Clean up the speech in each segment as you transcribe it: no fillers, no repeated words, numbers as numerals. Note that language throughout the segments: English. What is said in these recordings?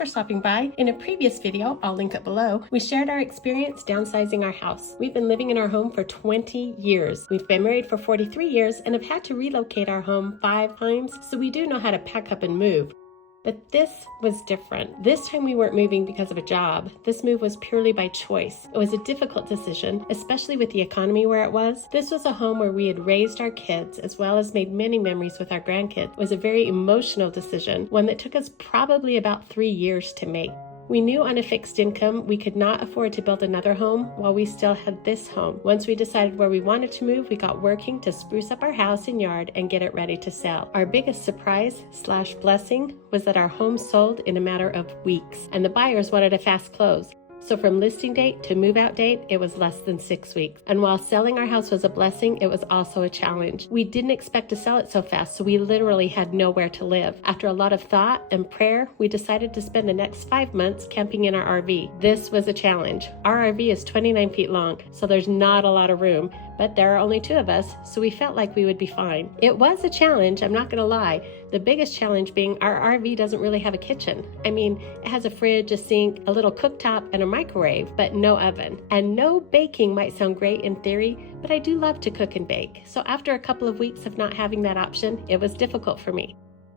for stopping by. In a previous video, I'll link it below, we shared our experience downsizing our house. We've been living in our home for 20 years. We've been married for 43 years and have had to relocate our home 5 times, so we do know how to pack up and move. But this was different. This time we weren't moving because of a job. This move was purely by choice. It was a difficult decision, especially with the economy where it was. This was a home where we had raised our kids as well as made many memories with our grandkids. It was a very emotional decision, one that took us probably about 3 years to make. We knew on a fixed income we could not afford to build another home while we still had this home. Once we decided where we wanted to move, we got working to spruce up our house and yard and get it ready to sell. Our biggest surprise/blessing was that our home sold in a matter of weeks, and the buyers wanted a fast close. So from listing date to move out date, it was less than 6 weeks. And while selling our house was a blessing, it was also a challenge. We didn't expect to sell it so fast, so we literally had nowhere to live. After a lot of thought and prayer, we decided to spend the next 5 months camping in our RV. This was a challenge. Our RV is 29 feet long, so there's not a lot of room, but there are only 2 of us, so we felt like we would be fine. It was a challenge, I'm not gonna lie. The biggest challenge being our RV doesn't really have a kitchen. I mean, it has a fridge, a sink, a little cooktop, and a microwave, but no oven. And no baking might sound great in theory, but I do love to cook and bake. So after a couple of weeks of not having that option, it was difficult for me.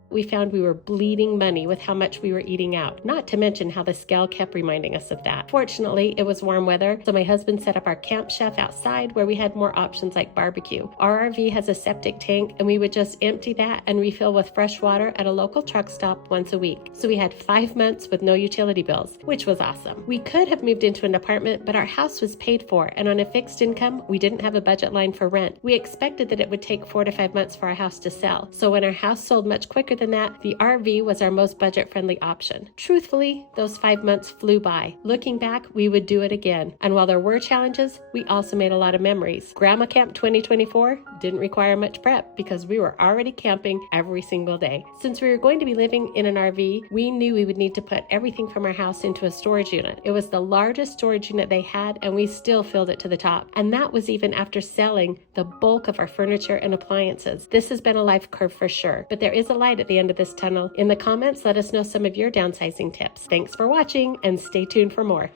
We found we were bleeding money with how much we were eating out, not to mention how the scale kept reminding us of that. Fortunately, it was warm weather, so my husband set up our camp chef outside where we had more options like barbecue. Our RV has a septic tank, and we would just empty that and refill with fresh water at a local truck stop once a week. So we had 5 months with no utility bills, which was awesome. We could have moved into an apartment, but our house was paid for, and on a fixed income, we didn't have a budget line for rent. We expected that it would take 4 to 5 months for our house to sell. So when our house sold much quicker than that, the RV was our most budget-friendly option. Truthfully, those 5 months flew by. Looking back, we would do it again. And while there were challenges, we also made a lot of memories. Grandma Camp 2024 didn't require much prep because we were already camping every single day. Since we were going to be living in an RV, we knew we would need to put everything from our house into a storage unit. It was the largest storage unit they had, and we still filled it to the top. And that was even after selling the bulk of our furniture and appliances. This has been a life curve for sure, but there is a light at the end of this tunnel. In the comments, let us know some of your downsizing tips. Thanks for watching, and stay tuned for more.